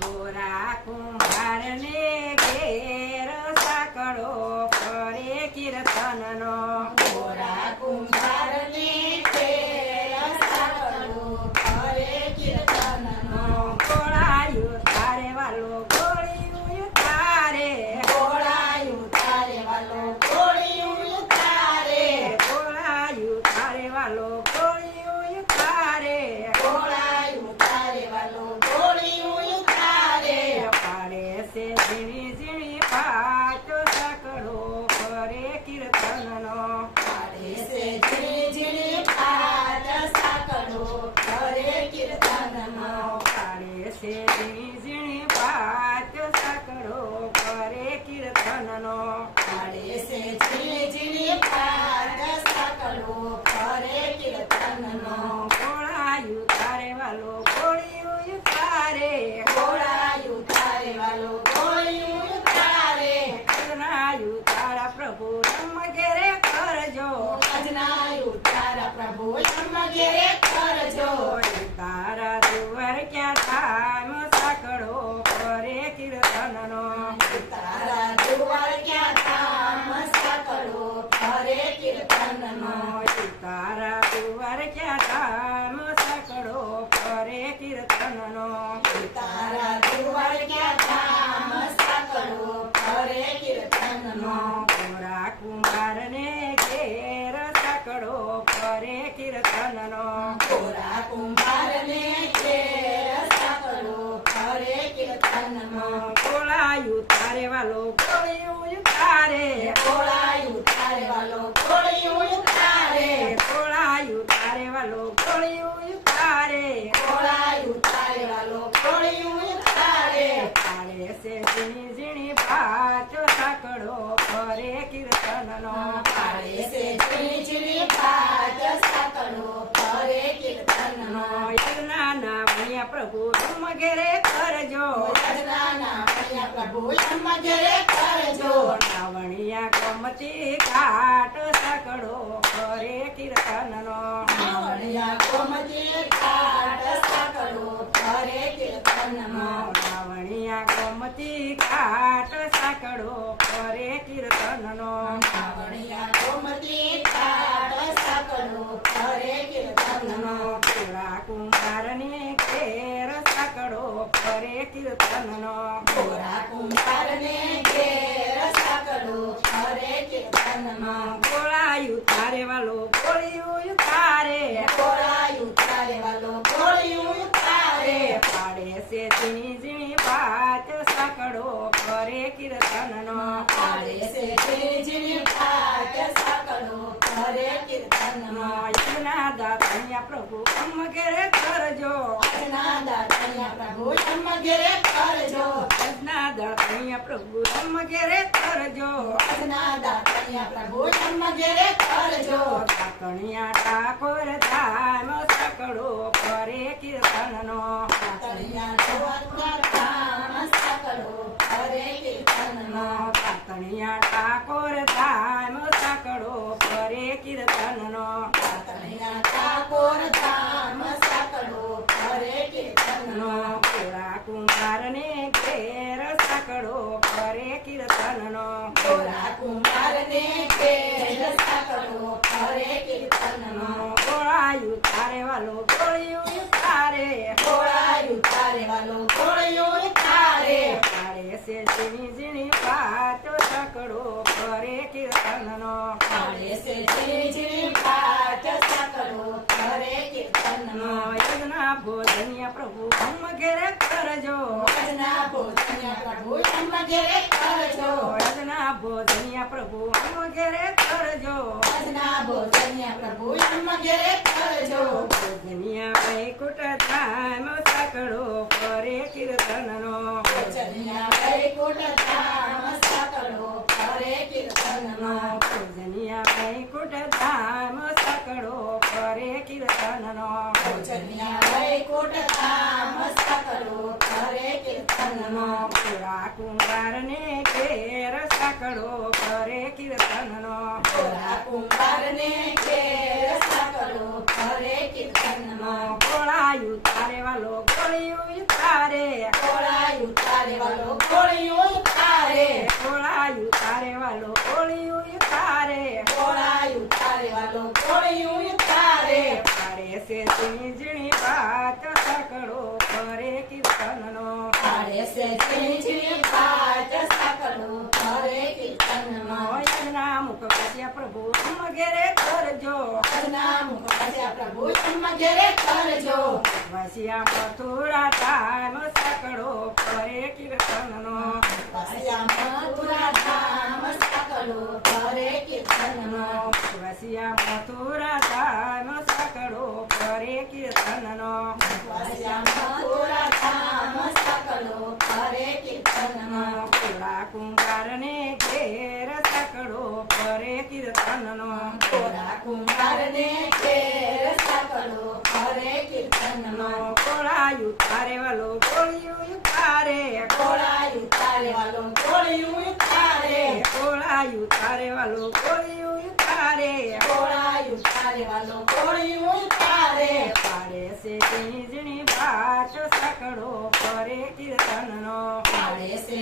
ગોરા કુંભાર ને ઘેર સાકડો કરે કીર્તનનો. ગોરા કુંભાર ને ઘેર સાકડો કરે કીર્તનનો. ગોળાયું તારે વાલો ગોળિયું તારે. ગોળાયું તારે વાલો ગોળિયું તારે. ગોળાયું તારે વાલો ગોળિયું તારે. ગોળાયું તારે વાલો ગોળિયું તારે. પાડે છે ઝીણી ઝીણી પાટો સાકડો કરે કીર્તનનો. પાડે છે ઝીણી ઝીણી પાટ સાકડો કરે કીર્તનનો. પાડે છે ઝીણી ઝીણી પાટો સાકડો કરે કીર્તનનો. પાડે છે ઝીણી ઝીણી પાટ સાકડો કરે કીર્તનનો. ગોળાયું તારે વાલો ગોળિયું તારે. ગોળાયું તારે વાલો ગોળિયું તારે. ગોળાયું તારા પ્રભુ રમ ઘેરે કરજો. અજનાયું તારા પ્રભુ એમ ઘેરે કરજો. તારા દુવાર ક્યાં ધામ સાકડો કરે કીર્તનનો. તારા દુવાર ક્યાં ધામ સાકડો કરે કીર્તનનો. તારા દુવાર ક્યાં ધામ સાકડો કરે કીર્તનનો. તારા દુવાર ક્યાં ધામ સાકડો કરે કીર્તનનો. ગોરા કુંભાર ને ઘેર સાકડો કરે કીર્તનનો. ગોરા કુંભાર ને ઘેર સાકડો કરે કીર્તનનો. ગોળાયું તારે વાલો ગોળિયું તારે. ગોળાયું તારે વાલો ગોળિયું તારે. ગોળાયું તારે વાલો ગોળિયું તારે. ગોળાયું તારે વાલો ગોળિયું તારે. તારે છે ઝીણી ઝીણી પાટો સાકડો કરે કીર્તનનો. પાડે છે ઝીણી ઝીણી પાટ સાકડો કરે કીર્તનનો. યજ્ઞના વણ્યા પ્રભુ રમ ઘેરે કરજો. યજ્ઞના વણ્યા પ્રભુ એમ ઘેરે કરજો. નાવણિયા ગમતી ઘાટ સાકડો કરે કીર્તનનો. નાવણિયા ગોમતી ઘાટ સાકડો કરે કીર્તનનો. નાવણિયા ગમતી ઘાટ સાકડો કરે કીર્તનનો. નાવણિયા ગોમતી ઘાટ સાકડો કરે કીર્તનનો. ગોરા કુંભારને ઘેર સાકડો કરે કીર્તનનો. ગોરા કુંભારને ઘેર સાકડો કરે કીર્તનનો. ગોળાયું તારે વાલો ગોળિયું તારે. ગોળાયું તારે વાલો ગોળિયું તારે. પાડે છે ઝીણી ઝીણી પાટ સાકડો કરે કીર્તનનો. પાડે છે ઝીણી ઝીણી પાટ સાકડો કરે કીર્તનનો. યજ્ઞના દાતણિયા પ્રભુ અમ ઘેરે કરજો. આજના દાતણિયા પ્રભુ એમ ઘેરે કરજો. યજ્ઞના દાતણિયા પ્રભુ અમ ઘેરે કરજો. આજના દાતણિયા પ્રભુ એમ ઘેરે કરજો. દાતણિયા ઠાકોર ધામ સાકડો કરે કીર્તનનો. દાતણિયા ઠાકોર ધામ સાકડો કરે કીર્તનનો. દાતણિયા ઠાકોર ધામ સાકડો કરે કીર્તનનો. દાતણિયા ઠાકોર ધામ સાકડો કરે કીર્તનનો. ગોરા કુંભારને ઘેર સાકડો કરે કીર્તનનો. ગોરા કુંભારને ઘેર સાકડો કરે કીર્તનનો. ગોળાયું તારે વાલો ગોળિયું તારે. ગોળાયું તારે વાલો ગોળિયું તારે. પાડે છે ઝીણી ઝીણી પાટો સાકડો કરે કીર્તનનો. પાડે છે ઝીણી ઝીણી પાટ સાકડો કરે કીર્તનનો. યજ્ઞના ભોજનિયા પ્રભુ અમ ઘેરે કરજો. આજના ભોજનિયા પ્રભુ એમ ઘેરે કરજો. યજ્ઞના ભોજનિયા પ્રભુ અમ ઘેરે કરજો. આજના ભોજનિયા પ્રભુ એમ ઘેરે કરજો. ભોજનિયા વૈકુંઠ ધામ સાકડો કરે કીર્તનનો. ભોજનિયા વૈકુંઠ ધામ સાકડો કરે કીર્તનનો. ભોજનિયા વૈકુંઠ ધામ સાકડો કરે કીર્તનનો. ભોજનિયા વૈકુંઠ ધામ સાકડો કરે કીર્તનનો. ગોરા કુંભારને ઘેર સાકડો કરે કીર્તનનો. ગોરા કુંભારને ઘેર સાકડો કરે કીર્તનનો. કીર્તનનો ગોળાયું તારે વાલો ગોળિયું તારે ગોળાયું તારે વાલો ગોળિયું તારે ગોળાયું તારે વાલો ગોળિયું તારે ગોળાયું તારે વાલો ગોળિયું તારે પાડે છે ઝીણી ઝીણી વાત સકડો કરે કીર્તનનો પાડે છે ઝીણી ઝીણી વાત સકડો કરે કીર્તનનો એમના મુખ વાસ્યા પ્રભુ મગેરે કરજો આજના મુખ વાસ્યા પ્રભુ ઘેરે કરજો વાસ્યા મથુરા ધામ સકડો કરે કીર્તનનો વાસ્યા મથુરા ધામ સકડો કરે કીર્તનનો વાસ્યા મથુરા ધામ સકડો કરે કીર્તનનો વાસ્યા મથુરા ધામ સકડો કરે કીર્તનનો કોળા કુંભારને ઘેર સકડો કરે કીર્તનનો કોરા કુંભારને ઘેર સકડો કરે કીર્તનનો કોળાયું તારે વાલો ગોળિયું તારે ગોળાયું તારે વાલો ગોળિયું તારે કોળાયું તારે વાલો ગોળિયું તારે ગોળાયું તારે વાલો ગોળિયું તારે પાડે છે ઝીણી ઝીણી વાત સકડો કરે કીર્તનનો પાડે છે